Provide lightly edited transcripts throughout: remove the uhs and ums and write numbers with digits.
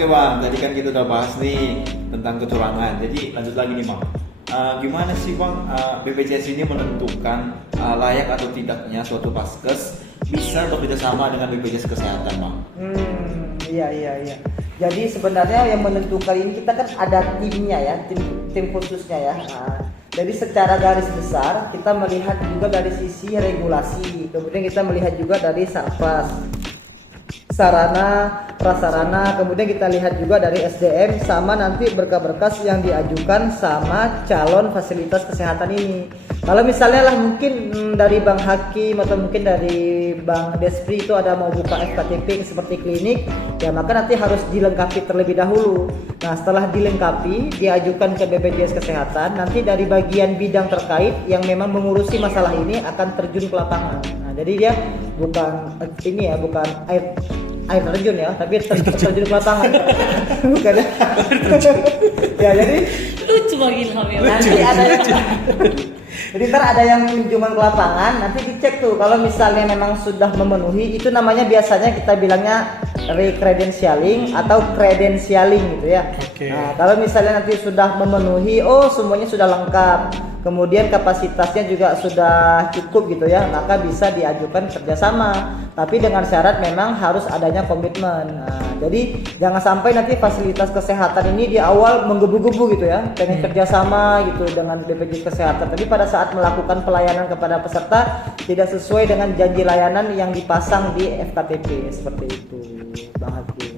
Oke Bang, tadi kan kita udah bahas nih tentang kecurangan. Jadi lanjut lagi nih Bang. Gimana sih Bang BPJS ini menentukan layak atau tidaknya suatu vaskes bisa bekerjasama dengan BPJS Kesehatan Bang? Iya. Jadi sebenarnya yang menentukan ini kita kan ada timnya ya, tim khususnya ya. Jadi secara garis besar kita melihat juga dari sisi regulasi, kemudian kita melihat juga dari sarpras, sarana, prasarana, kemudian kita lihat juga dari SDM sama nanti berkas-berkas yang diajukan sama calon fasilitas kesehatan ini. Kalau misalnya lah mungkin dari Bang Hakim atau mungkin dari Bang Despri itu ada mau buka FKTP seperti klinik, ya maka nanti harus dilengkapi terlebih dahulu. Nah setelah dilengkapi, diajukan ke BPJS Kesehatan, nanti dari bagian bidang terkait yang memang mengurusi masalah ini akan terjun ke lapangan. Nah jadi dia bukan ini ya, bukan air terjun ya, tapi terjun ke lapangan. Bukan ya. Jadi lucu Bang Ilham ya. Nanti ada jadi ntar ada yang kunjungan ke lapangan, nanti dicek tuh kalau misalnya memang sudah memenuhi, itu namanya biasanya kita bilangnya re-credentialing atau credentialing gitu ya. Nah kalau misalnya nanti sudah memenuhi, semuanya sudah lengkap, kemudian kapasitasnya juga sudah cukup gitu ya, maka bisa diajukan kerjasama, tapi dengan syarat memang harus adanya komitmen. Nah, jadi jangan sampai nanti fasilitas kesehatan ini di awal menggebu-gebu gitu ya, pengen kerjasama gitu dengan BPJS Kesehatan, tapi pada saat melakukan pelayanan kepada peserta tidak sesuai dengan janji layanan yang dipasang di FKTP seperti itu, Bang Hakim.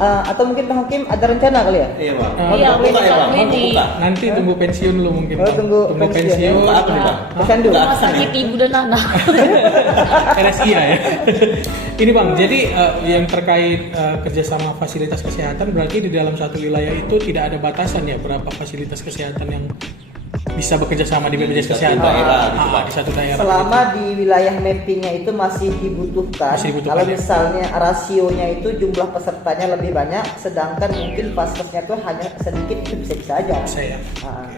Atau mungkin Bang Hakim ada rencana kali ya? Iya Bang. Iya, Buka ya Bang. klinik. Nanti tunggu pensiun lu mungkin. Tunggu pensiun. Buka apa nih Bang? Pesandu. Rumah sakit ibu dan anak. RSIA ya. Ini Bang, jadi yang terkait kerjasama fasilitas kesehatan berarti di dalam satu wilayah itu tidak ada batasan ya berapa fasilitas kesehatan yang bisa bekerja sama di BPJS Kesehatan daerah, di satu daerah. Selama di wilayah mappingnya itu masih dibutuhkan. Kalau ya. misalnya rasionya itu jumlah pesertanya lebih banyak, sedangkan mungkin vaskesnya itu hanya sedikit, itu bisa aja. Saya. Nah,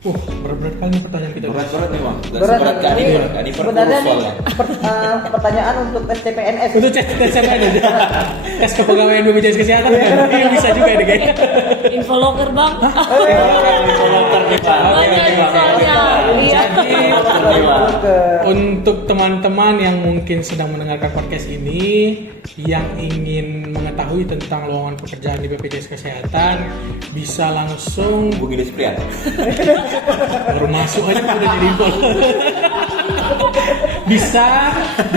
Berat-berat kali nih pertanyaan kita. Berat nih Bang. berat ini Kadiper sebenarnya nih soalnya. pertanyaan untuk tes CPNS. Untuk tes CPNS aja. Tes kepegawaian BPJS Kesehatan kan? Ini bisa juga deh kayaknya. Info loker Bang. Banyak infonya. Iya. Jadi untuk teman-teman yang mungkin sedang mendengarkan podcast ini yang ingin mengetahui tentang lowongan pekerjaan di BPJS Kesehatan bisa langsung Bugil Sprian. baru masuk aja udah jadi info.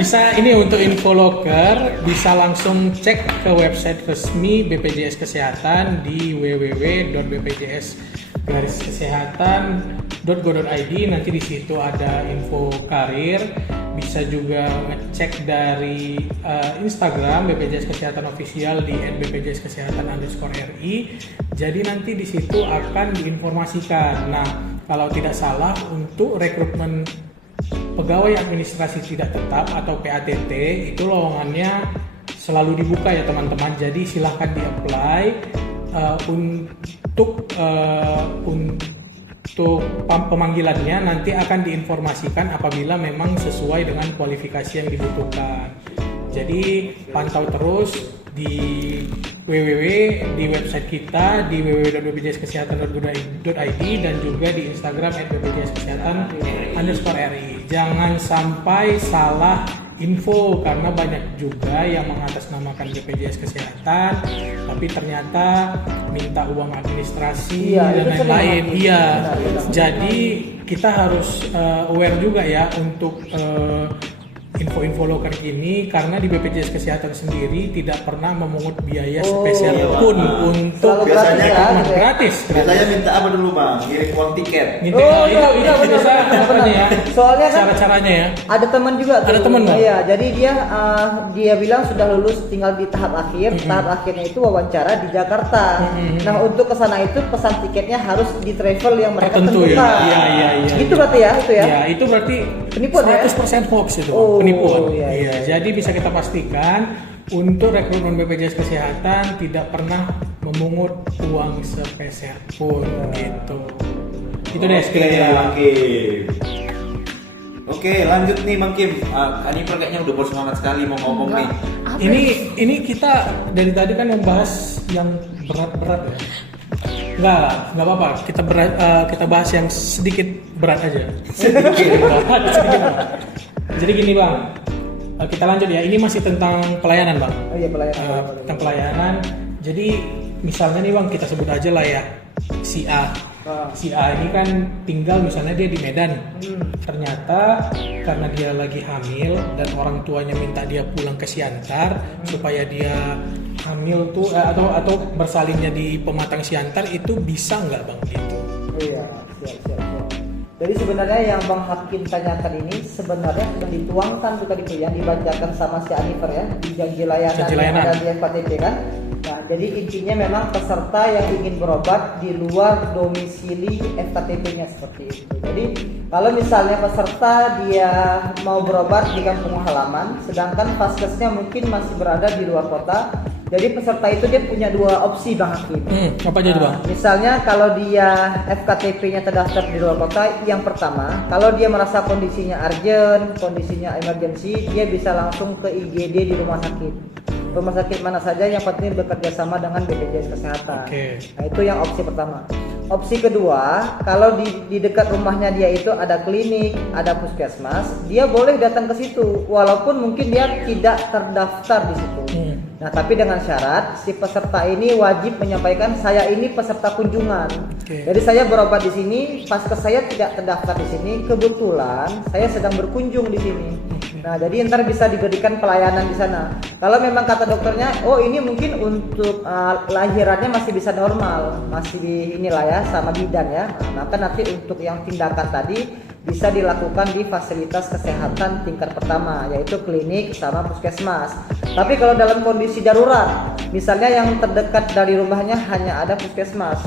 bisa ini untuk info loker bisa langsung cek ke website resmi BPJS Kesehatan di www.bpjs-kesehatan.go.id. nanti di situ ada info karir. Bisa juga ngecek dari Instagram BPJS Kesehatan Official di @bpjskesehatan_ri. Jadi nanti di situ akan diinformasikan. Nah, kalau tidak salah untuk rekrutmen pegawai administrasi tidak tetap atau PATT itu lowongannya selalu dibuka ya teman-teman. Jadi silahkan di-apply untuk pemanggilannya nanti akan diinformasikan apabila memang sesuai dengan kualifikasi yang dibutuhkan. Jadi pantau terus di di website kita di www.bpjskesehatan.go.id dan juga di Instagram @bpjskesehatan_ri. Jangan sampai salah info karena banyak juga yang mengatasnamakan BPJS Kesehatan tapi ternyata minta uang administrasi dan lain-lain. Iya. Jadi kita harus aware juga ya untuk info-info loker ini karena di BPJS Kesehatan sendiri tidak pernah memungut biaya spesial pun untuk biasanya gratis. Biasanya minta apa dulu Bang? Kirim uang tiket. Itu biasa apanya ya? Soalnya kan cara-caranya ya. Ada teman juga tuh. Ada teman Bang? Iya, jadi dia bilang sudah lulus tinggal di tahap akhir. Tahap akhirnya itu wawancara di Jakarta. Nah, untuk ke sana itu pesan tiketnya harus di travel yang mereka Tertentu tentukan. ya. Iya. Itu berarti ya, itu ya. Ya, itu berarti Penipuan 100% hoax itu. Penipuan. Iya. Jadi bisa kita pastikan untuk rekrutmen BPJS Kesehatan tidak pernah memungut uang sepeser pun gitu. Itu deh sekiranya. Oke, lanjut nih Bang Kim. Kaniper kayaknya udah bersemangat sekali mau ngomong nih. Ini kita dari tadi kan membahas yang berat-berat ya. Enggak apa-apa. Kita bahas yang sedikit berat aja. Sedikit berat. Jadi gini Bang, kita lanjut ya. Ini masih tentang pelayanan Bang. Oh iya, pelayanan. Tentang pelayanan. Jadi misalnya nih Bang, kita sebut aja lah ya si A. Si A ini kan tinggal misalnya dia di Medan. Ternyata karena dia lagi hamil dan orang tuanya minta dia pulang ke Siantar supaya dia hamil tuh atau bersalinnya di Pematang Siantar, itu bisa nggak Bang gitu? Iya, siap. Jadi sebenarnya yang Bang Hakim tanyakan ini sebenarnya sudah dituangkan tuh tadi tuh yang dibacakan sama si Anifer ya di janji layanan yang ada di FKTP kan. Nah, jadi intinya memang peserta yang ingin berobat di luar domisili FKTP-nya seperti itu. Jadi kalau misalnya peserta dia mau berobat di kampung halaman, sedangkan vaskesnya mungkin masih berada di luar kota, jadi peserta itu dia punya dua opsi Bang Hakim. Apa aja Bang? Misalnya kalau dia FKTP-nya terdaftar di luar kota, yang pertama, kalau dia merasa kondisinya urgent, kondisinya emergency, dia bisa langsung ke IGD di rumah sakit. Rumah sakit mana saja yang penting bekerja sama dengan BPJS Kesehatan. Nah, itu yang opsi pertama. Opsi kedua, kalau di dekat rumahnya dia itu ada klinik, ada puskesmas, dia boleh datang ke situ walaupun mungkin dia tidak terdaftar di situ. Nah, tapi dengan syarat si peserta ini wajib menyampaikan saya ini peserta kunjungan. Jadi saya berobat di sini, vaskes saya tidak terdaftar di sini, kebetulan saya sedang berkunjung di sini. Nah, jadi ntar bisa diberikan pelayanan di sana. Kalau memang kata dokternya, oh ini mungkin untuk lahirannya masih bisa normal, masih inilah ya sama bidan ya. Nah, maka nanti untuk yang tindakan tadi bisa dilakukan di fasilitas kesehatan tingkat pertama, yaitu klinik sama puskesmas. Tapi kalau dalam kondisi darurat, misalnya yang terdekat dari rumahnya hanya ada puskesmas,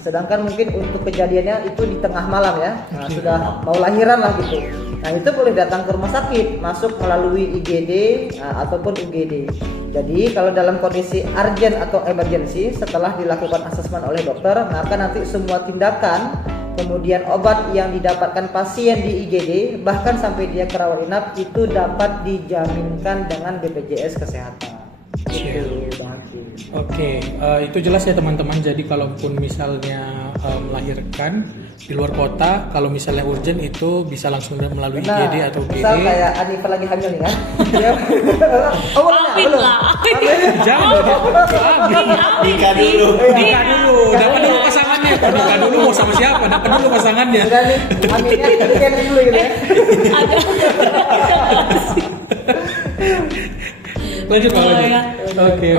sedangkan mungkin untuk kejadiannya itu di tengah malam ya, nah, sudah mau lahiran lah gitu. Nah, itu boleh datang ke rumah sakit, masuk melalui IGD ataupun UGD. Jadi kalau dalam kondisi urgent atau emergency, setelah dilakukan asesmen oleh dokter, maka nanti semua tindakan, kemudian obat yang didapatkan pasien di IGD, bahkan sampai dia ke rawat inap, itu dapat dijaminkan dengan BPJS Kesehatan. Oke, itu jelas ya teman-teman. Jadi kalaupun misalnya melahirkan di luar kota, kalau misalnya urgent itu bisa langsung melalui IGD atau UGD. Misal kayak Anifa lagi hamil nih kan? Amin lah. Jangan Nikah dulu. Nikah dulu, dapat dulu pasangannya. Nikah dulu mau sama siapa? Dapat dulu pasangannya. Udah nih, aminnya kita dulu gitu ya. Ada. Lanjut Bang, lanjut. Oke.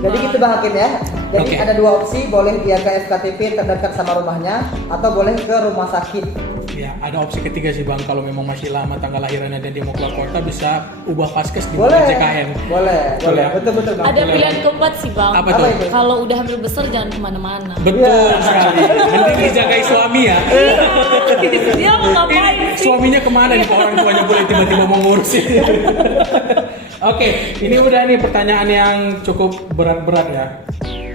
Jadi gitu Bang Hakim ya. Jadi ada dua opsi, boleh dia ke FKTP terdekat sama rumahnya atau boleh ke rumah sakit. Ya, ada opsi ketiga sih Bang, kalau memang masih lama tanggal lahirannya dan dia mau keluar kota, bisa ubah vaskes di Boleh. JKN. Boleh. Boleh. Betul Bang. Ada pilihan keempat sih Bang. Apa tuh? itu? Kalau udah hamil besar jangan kemana-mana. Betul sekali. Mending dijagai suami ya. Dia mau ngapain sih? Suaminya kemana nih, orang tuanya boleh tiba-tiba mau ngurusin. Oke, ini udah nih pertanyaan yang cukup berat-berat ya.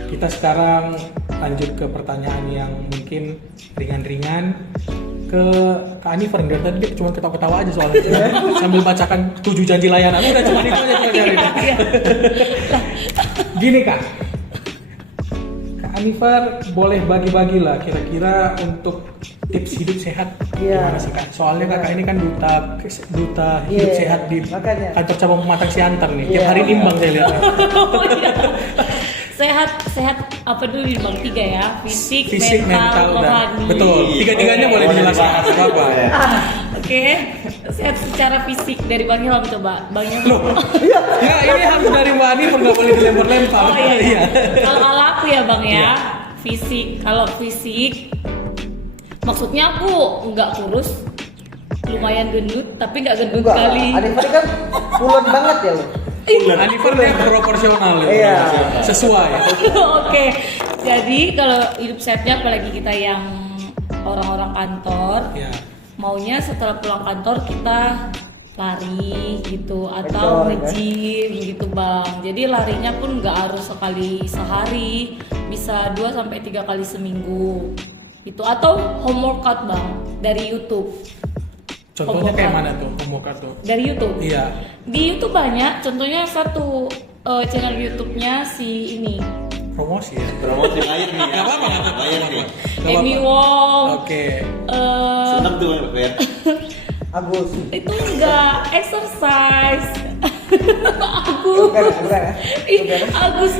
Kita sekarang lanjut ke pertanyaan yang mungkin ringan-ringan ke Kak Anifer. Dari tadi dia cuma ketawa-ketawa aja soalnya sambil bacakan 7 janji layanan. Udah cuma itu aja pelajarin. Gini Kak Anifer, boleh bagi-bagi lah kira-kira untuk tips hidup sehat gimana sih Kak? Soalnya Kakak ini kan duta hidup sehat di makanya. kantor cabang Pematang Siantar nih. Tiap hari nimbang saya lihat. Sehat apa dulu nih Bang? 3 ya, fisik dan mental, rohani. betul. Tiga-tiganya boleh dijelaskan apa? Oke, sehat secara fisik dari Bang Ilham coba. Bang Ilham. Loh, ya ini harus dari Mbak Anifer, nggak boleh dilempar-lempar. Oh iya. Iya. Kalau aku ya Bang Iya. ya, fisik. Kalau fisik, maksudnya aku nggak kurus, lumayan gendut, tapi nggak gendut Enggak, kali. Anifa kan pulon banget ya lo. Anifer dia proporsional ya. Iya. Sesuai. Oke, jadi kalau hidup sehatnya apalagi kita yang orang-orang kantor, Ya. maunya setelah pulang kantor kita lari gitu Betul, atau nge-gym gitu Bang. Jadi larinya pun nggak harus sekali sehari, bisa 2-3 kali seminggu. Itu atau home workout Bang dari YouTube. Contohnya Pembukaan. kayak mana tuh pemuka tuh? Dari YouTube. Iya. Di YouTube banyak, contohnya satu channel YouTube-nya si ini Promosi ya. Promosi air nih. Gak apa-apa, gak apa-apa. Bayar nih. Amy Wong. Oke. Senang tuh bayar. Agus. Itu enggak exercise. Bukan ya? Ih, Agus.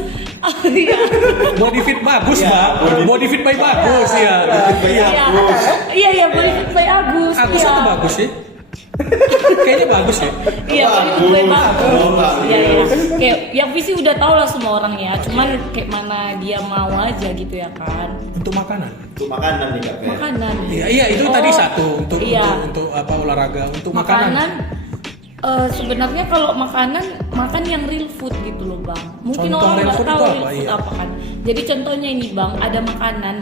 Iya. Body fit bagus, Iya, Mbak. Body fit by bagus ya. Iya. Iya, boleh by Agus. Agus Iya. itu bagus sih. Kayaknya bagus ya. Iya, Bagus. boleh bagus. Oh, bagus. Iya, iya. Kayak yang visi udah tau lah semua orang ya. Cuman kayak mana dia mau aja gitu ya kan. Untuk makanan. Untuk makanan nih Kak Fer. Makanan. Iya itu tadi satu untuk iya. untuk apa olahraga untuk makanan. Makanan. Sebenarnya kalau makanan makan yang real food gitu loh bang. Mungkin Contoh orang real nggak food tahu itu real apa? food Iya. apa kan. Jadi contohnya ini bang, ada makanan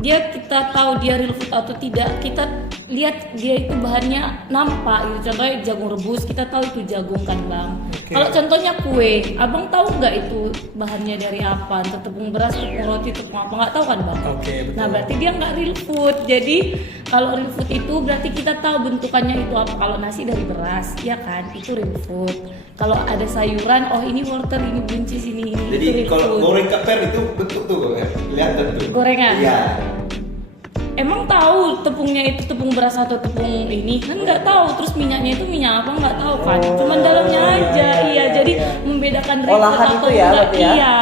kita tahu dia real food atau tidak, kita lihat dia itu bahannya nampak gitu. Contohnya jagung rebus, kita tahu itu jagung kan bang. Oke. Kalau contohnya kue, abang tahu nggak itu bahannya dari apa? Entah tepung beras, tepung roti, tepung apa, nggak tahu kan bang? Oke, betul. Nah berarti dia nggak real food. Jadi kalau real food itu berarti kita tahu bentukannya itu apa. Kalau nasi dari beras, ya kan, itu real food. Kalau ada sayuran, oh ini wortel, ini buncis, ini Jadi itu real kalau food. goreng Kak Fer itu bentuk tuh Kak Fer. Kelihatan tuh. Gorengan? Iya. Emang tahu tepungnya itu tepung beras atau tepung ini kan nggak tahu, terus minyaknya itu minyak apa nggak tahu kan, cuman dalamnya aja, iya, jadi membedakan real food Olahan atau itu ya, enggak, berarti ya? iya,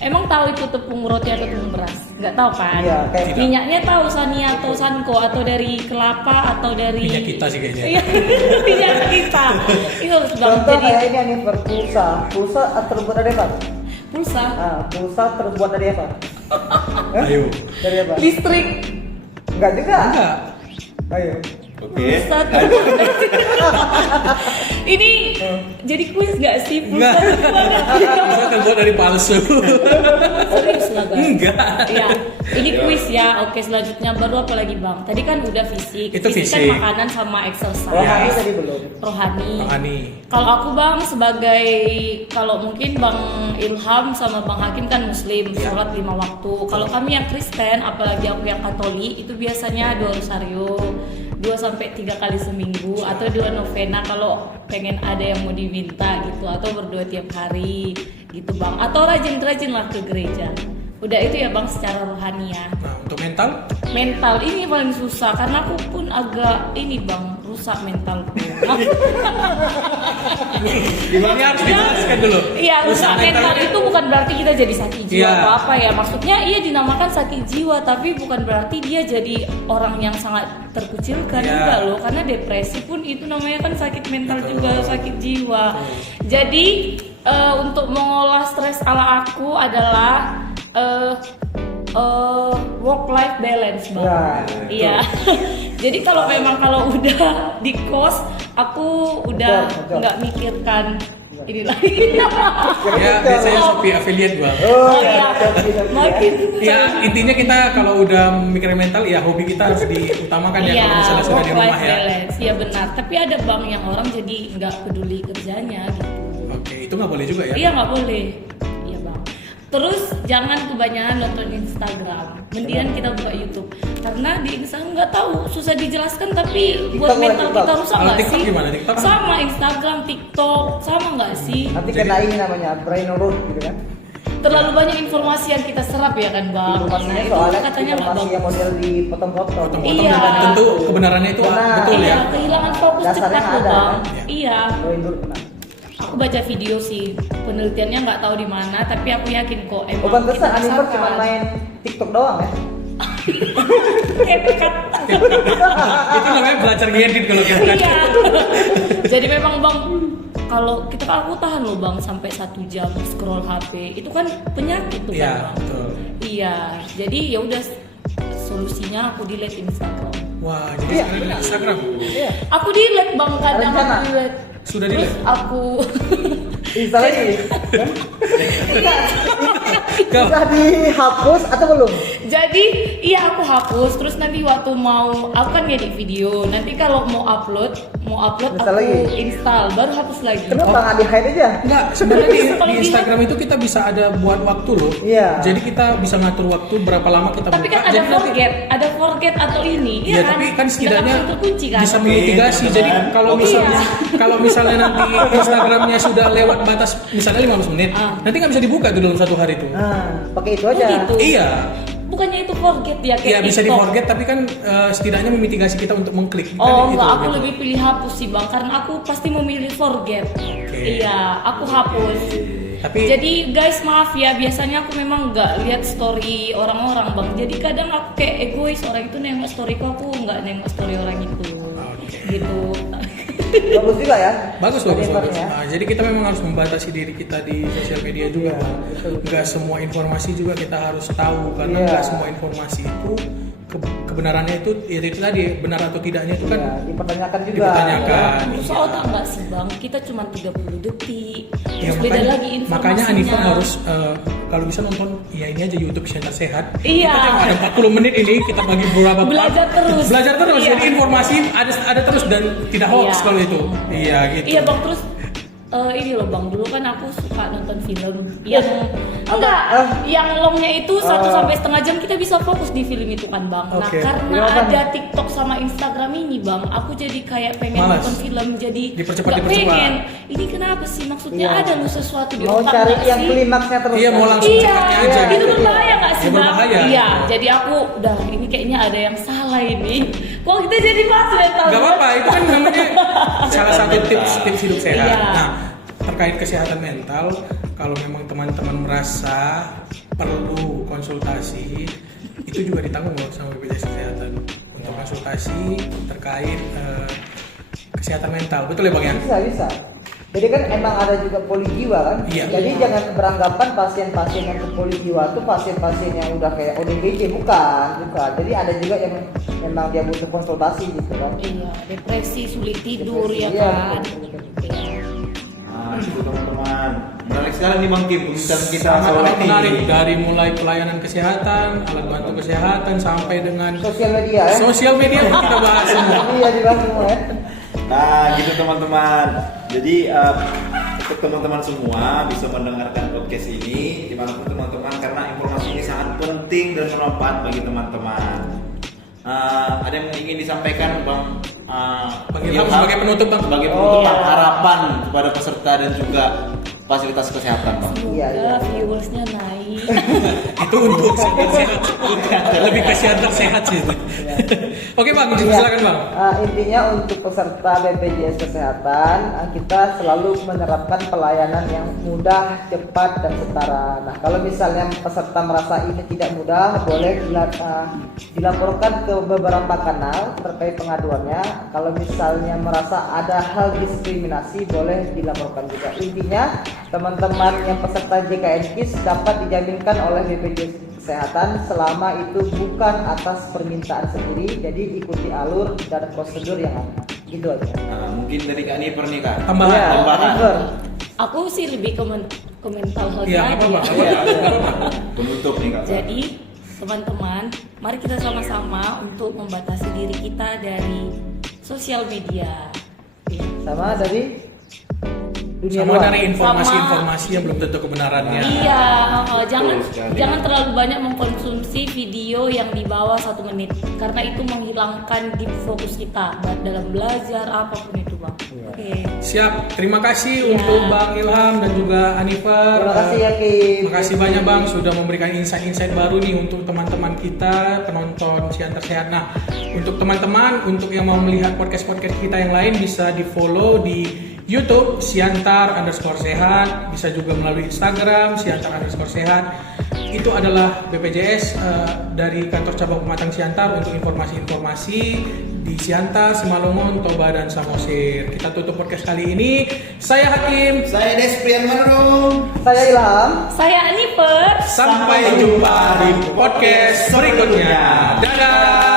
emang tahu itu tepung roti atau tepung beras, nggak tahu kan, Iya, kayak- Tidak. minyaknya tahu sania atau sanko atau dari kelapa atau dari Minyak kita sih kayaknya. iya minyak kita, itu harus bang, Contoh jadi kayak ini nih pulsa. Pulsa terbuat dari apa? pulsa, Pulsa terbuat dari apa? Ayo. Dari apa? listrik, Enggak juga. Enggak. Ayo. Oke. pulsa ini jadi kuis nggak sih pulsa Enggak. itu mana? Bisa terbuat dari palsu. Serius lah guys. Enggak. Iya, ini kuis ya. Oke, selanjutnya baru apa lagi bang? Tadi kan udah fisik. Itu kan fisik. makanan sama exercise. Rohani Yes. tadi belum. Rohani. Rohani. Kalau aku bang sebagai kalau mungkin bang Ilham sama bang Hakim kan Muslim, Ya. sholat 5 waktu. Kalau kami yang Kristen, apalagi aku yang Katolik, itu biasanya 2 rosario, 2-3 kali seminggu, atau 2 novena kalau pengen ada yang mau diminta gitu, atau berdoa tiap hari gitu bang. Atau rajin-rajin lah ke gereja. Udah itu ya bang secara rohani ya. Nah, untuk mental Mental ini yang paling susah karena aku pun agak ini bang rusak mentalku. ini harus dijelaskan dulu. Iya, rusak mental itu bukan berarti kita jadi sakit jiwa Iya. atau apa ya. Maksudnya iya dinamakan sakit jiwa, tapi bukan berarti dia jadi orang yang sangat terkucilkan Iya. juga loh. Karena depresi pun itu namanya kan sakit mental juga, sakit jiwa. Jadi untuk mengolah stres ala aku adalah work life balance bang. Ya, Iya. Jadi kalau memang kalau udah di kos, aku udah Betul. nggak mikirkan ini lagi. Ya, biasanya Shopee affiliate gua. Oh, iya. Makin. Ya, intinya kita kalau udah mikirin mental ya hobi kita harus diutamakan ya Iya, kalau misalnya sudah di work rumah life ya. balance. Iya benar. Tapi ada bang yang orang jadi nggak peduli kerjanya gitu. Oke, itu nggak boleh juga ya. Iya nggak boleh. Iya bang. Terus jangan kebanyakan nonton Instagram. Mendingan kita buka YouTube. Karena di Instagram nggak tahu, susah dijelaskan tapi buat TikTok, mental TikTok. kita rusak Kalau nggak TikTok sih? gimana? TikTok kan- Sama Instagram, TikTok, sama nggak sih? Nanti kena ini namanya brain root gitu kan. Terlalu banyak informasi yang kita serap ya kan bang. Informasinya Nah, itu soalnya katanya nggak informasi yang bagus. model dipotong-potong. Potong-potong Iya. dan belum tentu kebenarannya itu Benar. betul Iya, ya. kehilangan fokus Dasarnya cepat loh ada, bang. kan? Iya. Brain root kena. Aku baca video sih, penelitiannya nggak tahu di mana, tapi aku yakin kok emang. Oh, pantesan kita Animer rasakan. cuma main TikTok doang ya. Kepekat. Itu namanya belajar ngedit kalau kita. Iya. Jadi memang bang, kalau kita aku tahan loh bang sampai 1 jam scroll HP, itu kan penyakit tuh Iya, kan bang. betul. Iya, jadi ya udah solusinya aku delete Instagram. Wah, jadi Iya, sekarang di Instagram. Iya. Aku delete bang, kadang Rencana? aku delete. Sudah Terus delete? aku Instagram sih. Sudah dihapus atau belum? Jadi iya aku hapus, terus nanti waktu mau aku kan ngedit video, nanti kalau mau upload Install aku lagi? install baru hapus lagi. Kenapa nggak di-hide aja? Enggak, sebenarnya di Paling Instagram itu kita bisa ada buat waktu loh. Iya. Jadi kita bisa ngatur waktu berapa lama kita Tapi buka. kan ada Jadi nanti- forget atau ini. Iya, tapi kan setidaknya Dengan terkunci kan. bisa memitigasi. Oke, Jadi teman-teman. kalau Oke. misalnya kalau misalnya nanti Instagramnya sudah lewat batas misalnya 15 menit, nanti nggak bisa dibuka tuh dalam satu hari itu. Pakai itu Oh, aja. gitu. Iya, Bukannya itu forget ya kayak iya bisa di TikTok. forget tapi kan setidaknya memitigasi kita untuk mengklik. Kan Oh itu, enggak, aku gitu. lebih pilih hapus sih bang, karena aku pasti memilih forget. Iya, aku hapus. Tapi Jadi guys maaf ya, biasanya aku memang nggak lihat story orang-orang bang. Jadi kadang aku kayak egois, orang itu nengok storyku, aku nggak nengok story orang itu. Gitu. Bagus juga ya. bagus bagus bagus. Contohnya. Nah, jadi kita memang harus membatasi diri kita di sosial media juga, Iya, Bang. betul. Nggak semua informasi juga kita harus tahu karena Iya. nggak semua informasi itu kebenarannya itu ya itu tadi benar atau tidaknya itu kan Iya, dipertanyakan juga. dipertanyakan. Bisa Iya. otak nggak sih bang? Kita cuma 30 detik. Ya, Terus beda lagi informasinya. makanya Anifa harus kalau bisa nonton ya ini aja YouTube Siantar Sehat. Iya. Kita tengok ada 40 menit ini kita bagi beberapa part. Belajar terus. Belajar terus. Iya. Jadi informasi ada terus dan tidak hoax Iya. kalau itu. Iya gitu. Iya bang, terus ini loh bang, dulu kan aku suka nonton film yang enggak, yang longnya itu 1 sampai setengah jam kita bisa fokus di film itu kan bang. Nah Oke. karena Film apa ada TikTok sama Instagram ini bang, aku jadi kayak pengen Malas. nonton film, jadi Dipercepat, nggak dipercepat. pengen. Ini kenapa sih? Maksudnya Iya. ada lu sesuatu di Mau otak cari nggak yang sih? klimaksnya terus. Iya, kan? mau langsung Iya, cepatnya aja. itu gitu. berbahaya nggak sih Ya, bang? berbahaya. Iya, jadi aku udah ini kayaknya ada yang salah ini. Kok kita jadi bahas mental? Gak apa-apa, itu kan namanya salah satu tips hidup sehat. Iya. Nah, terkait kesehatan mental, kalau memang teman-teman merasa perlu konsultasi, itu juga ditanggung loh sama BPJS Kesehatan untuk konsultasi terkait kesehatan mental. Betul ya Bang ya? Bisa. Jadi kan emang ada juga poli jiwa kan. Iya. Jadi jangan beranggapan pasien-pasien yang poli jiwa itu pasien-pasien yang udah kayak ODGJ, bukan. Jadi ada juga yang memang dia butuh konsultasi gitu kan. Iya, depresi, sulit tidur ya Iya, kan. betul. Iya. Nah, itu teman-teman. Menarik sekali nih Bang Kim pembicaraan kita Sangat soal amat ini. menarik dari mulai pelayanan kesehatan, alat bantu kesehatan sampai dengan Sosial media ya. sosial media pun kita bahas semua. Iya dibahas semua ya. Nah, gitu teman-teman. Jadi untuk teman-teman semua bisa mendengarkan podcast ini dimanapun teman-teman karena informasi ini sangat penting dan bermanfaat bagi teman-teman. Ada yang ingin disampaikan Bang? Bang Ilham sebagai penutup, Bang. Sebagai penutup Bang, harapan kepada peserta dan juga fasilitas kesehatan Bang. Iya, iya. Semoga viewersnya naik. Itu untuk sehat, lebih ke sehat sehat sih itu. Oke Bang, Iya. silakan Bang. Intinya untuk peserta BPJS Kesehatan kita selalu menerapkan pelayanan yang mudah, cepat dan setara. Nah kalau misalnya peserta merasa ini tidak mudah, boleh dilaporkan ke beberapa kanal terkait pengaduannya. Kalau misalnya merasa ada hal diskriminasi, boleh dilaporkan juga. Intinya teman-teman yang peserta JKN KIS dapat dijaminkan oleh BPJS Kesehatan selama itu bukan atas permintaan sendiri, jadi ikuti alur dan prosedur yang ada. Gitu aja. Mungkin dari Kak Niper nih Kak. Tambahan. Iya, Tambahan. Nifer. Aku sih lebih ke mental health Iya, aja. apa-apa. Penutup nih Kak. Jadi teman-teman, mari kita sama-sama untuk membatasi diri kita dari sosial media. Sama dari dunia Sama luar. dari informasi-informasi yang belum tentu kebenarannya. Iya, jangan sekali. jangan terlalu banyak mengkonsumsi video yang di bawah 1 menit karena itu menghilangkan deep fokus kita dalam belajar apapun itu bang. Oke. Siap, terima kasih Iya. untuk Bang Ilham dan juga Anifer. Terima kasih ya Kim. Terima kasih banyak Bang sudah memberikan insight-insight baru nih untuk teman-teman kita penonton Siantar Sehat. Nah, untuk teman-teman untuk yang mau melihat podcast-podcast kita yang lain bisa di-follow di YouTube Siantar_Sehat, bisa juga melalui Instagram Siantar_Sehat. Itu adalah BPJS dari kantor cabang Pematang Siantar untuk informasi-informasi di Siantar, Simalungun, Toba dan Samosir. Kita tutup podcast kali ini. Saya Hakim. Saya Desprian Manurung. Saya Ilham. Saya Anifer. Sampai jumpa di podcast berikutnya. Dadah.